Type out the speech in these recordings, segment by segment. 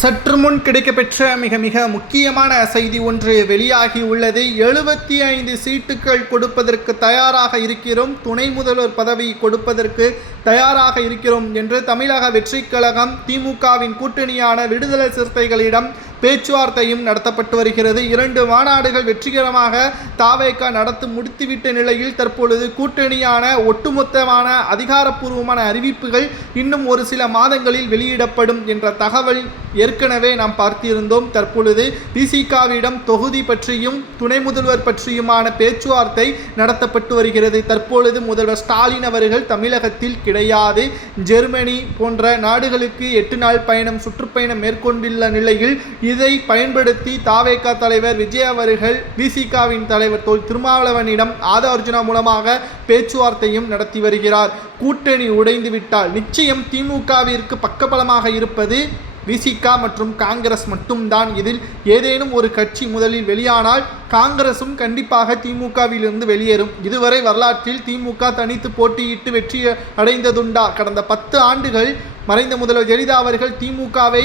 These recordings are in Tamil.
சற்று முன் கிடைக்கப்பெற்ற மிக முக்கியமான செய்தி ஒன்று வெளியாகி உள்ளது. 75 சீட்டுகள் கொடுப்பதற்கு தயாராக இருக்கிறோம், துணை முதல்வர் பதவி கொடுப்பதற்கு தயாராக இருக்கிறோம் என்று தமிழக வெற்றிக் கழகம் திமுகவின் கூட்டணியான விடுதலை சிறுத்தைகளிடம் பேச்சுவார்த்தையும் நடத்தப்பட்டு வருகிறது. 2 மாநாடுகள் வெற்றிகரமாக தாவேகா நடத்தி முடித்துவிட்ட நிலையில் தற்பொழுது கூட்டணியான ஒட்டுமொத்தமான அதிகாரப்பூர்வமான அறிவிப்புகள் இன்னும் ஒரு சில மாதங்களில் வெளியிடப்படும் என்ற தகவல் ஏற்கனவே நாம் பார்த்திருந்தோம். தற்பொழுது பிசிகாவிடம் தொகுதி பற்றியும் துணை முதல்வர் பற்றியுமான பேச்சுவார்த்தை நடத்தப்பட்டு வருகிறது. தற்பொழுது முதல்வர் ஸ்டாலின் அவர்கள் தமிழகத்தில் கிடையாது. ஜெர்மனி போன்ற நாடுகளுக்கு 8 நாள் பயணம் சுற்றுப்பயணம் மேற்கொண்டுள்ள நிலையில் இதை பயன்படுத்தி தாவேகா தலைவர் விஜய் அவர்கள் பிசிகாவின் தலைவர் தொல் திருமாவளவனிடம் ஆதவ அர்ஜுனா மூலமாக பேச்சுவார்த்தையும் நடத்தி வருகிறார். கூட்டணி உடைந்து விட்டால் நிச்சயம் திமுகவிற்கு பக்கபலமாக இருப்பது விசிகா மற்றும் காங்கிரஸ் மட்டும்தான். இதில் ஏதேனும் ஒரு கட்சி முதலில் வெளியானால் காங்கிரசும் கண்டிப்பாக திமுகவிலிருந்து வெளியேறும். இதுவரை வரலாற்றில் திமுக தனித்து போட்டியிட்டு வெற்றி அடைந்ததுண்டா? கடந்த 10 ஆண்டுகள் மறைந்த முதல்வர் ஜெயலலிதா அவர்கள் திமுகவை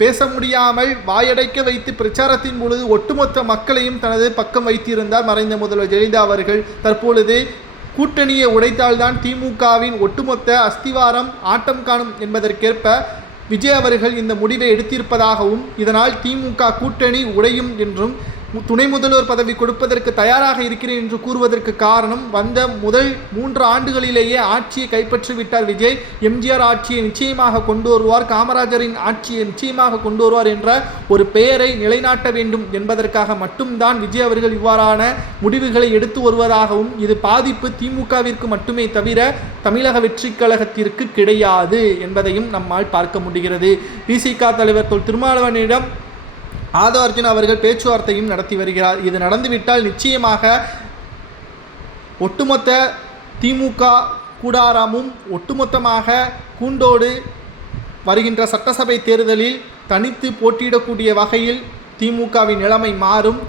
பேச முடியாமல் வாயடைக்க வைத்து பிரச்சாரத்தின் பொழுது ஒட்டுமொத்த மக்களையும் தனது பக்கம் வைத்திருந்தார் மறைந்த முதல்வர் ஜெயலலிதா அவர்கள். தற்பொழுது கூட்டணியை உடைத்தால்தான் திமுகவின் ஒட்டுமொத்த அஸ்திவாரம் ஆட்டம் காணும் என்பதற்கேற்ப விஜய் அவர்கள் இந்த முடிவை எடுத்திருப்பதாகவும் இதனால் திமுக கூட்டணி உடையும் என்றும் துணை முதல்வர் பதவி கொடுப்பதற்கு தயாராக இருக்கிறேன் என்று கூறுவதற்கு காரணம் வந்த முதல் 3 ஆண்டுகளிலேயே ஆட்சியை கைப்பற்றிவிட்டார் விஜய். எம்ஜிஆர் ஆட்சியை நிச்சயமாக கொண்டு வருவார், காமராஜரின் ஆட்சியை நிச்சயமாக கொண்டு வருவார் என்ற ஒரு பெயரை நிலைநாட்ட வேண்டும் என்பதற்காக மட்டும்தான் விஜய் அவர்கள் இவ்வாறான முடிவுகளை எடுத்து வருவதாகவும் இது பாதிப்பு திமுகவிற்கு மட்டுமே தவிர தமிழக வெற்றிக் கழகத்திற்கு கிடையாது என்பதையும் நம்மால் பார்க்க முடிகிறது. பிசிக தலைவர் தொல் திருமாவளவனிடம் ஆதவ அர்ஜுனா அவர்கள் பேச்சுவார்த்தையும் நடத்தி வருகிறார். இது நடந்துவிட்டால் நிச்சயமாக ஒட்டுமொத்த திமுக கூடாரமும் ஒட்டுமொத்தமாக கூண்டோடு வருகின்ற சட்டசபை தேர்தலில் தனித்து போட்டியிடக்கூடிய வகையில் திமுகவின் நிலைமை மாறும்.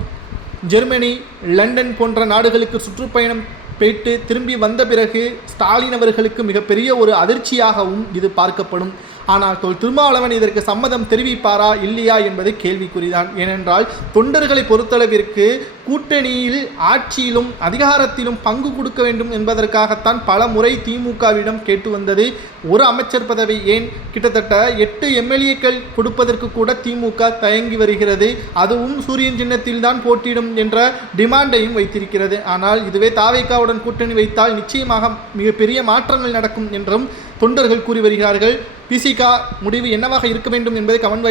ஜெர்மனி, லண்டன் போன்ற நாடுகளுக்கு சுற்றுப்பயணம் போயிட்டு திரும்பி வந்த பிறகு ஸ்டாலின் அவர்களுக்கு மிகப்பெரிய ஒரு அதிர்ச்சியாகவும் இது பார்க்கப்படும். ஆனால் தொல் திருமாவளவன் இதற்கு சம்மதம் தெரிவிப்பாரா இல்லையா என்பது கேள்விக்குறிதான். ஏனென்றால் தொண்டர்களை பொறுத்தளவிற்கு கூட்டணியில் ஆட்சியிலும் அதிகாரத்திலும் பங்கு கொடுக்க வேண்டும் என்பதற்காகத்தான் பல முறை திமுகவிடம் கேட்டு வந்தது. ஒரு அமைச்சர் பதவி ஏன் கிட்டத்தட்ட 8 எம்எல்ஏக்கள் கொடுப்பதற்கு கூட திமுக தயங்கி வருகிறது. அதுவும் சூரியன் சின்னத்தில் தான் போட்டியிடும் என்ற டிமாண்டையும் வைத்திருக்கிறது. ஆனால் இதுவே தாவேகாவுடன் கூட்டணி வைத்தால் நிச்சயமாக மிகப்பெரிய மாற்றங்கள் நடக்கும் என்றும் தொண்டர்கள் கூறி வருகிறார்கள். பிசிகா முடிவு என்னவாக இருக்க வேண்டும் என்பதை கமெண்ட்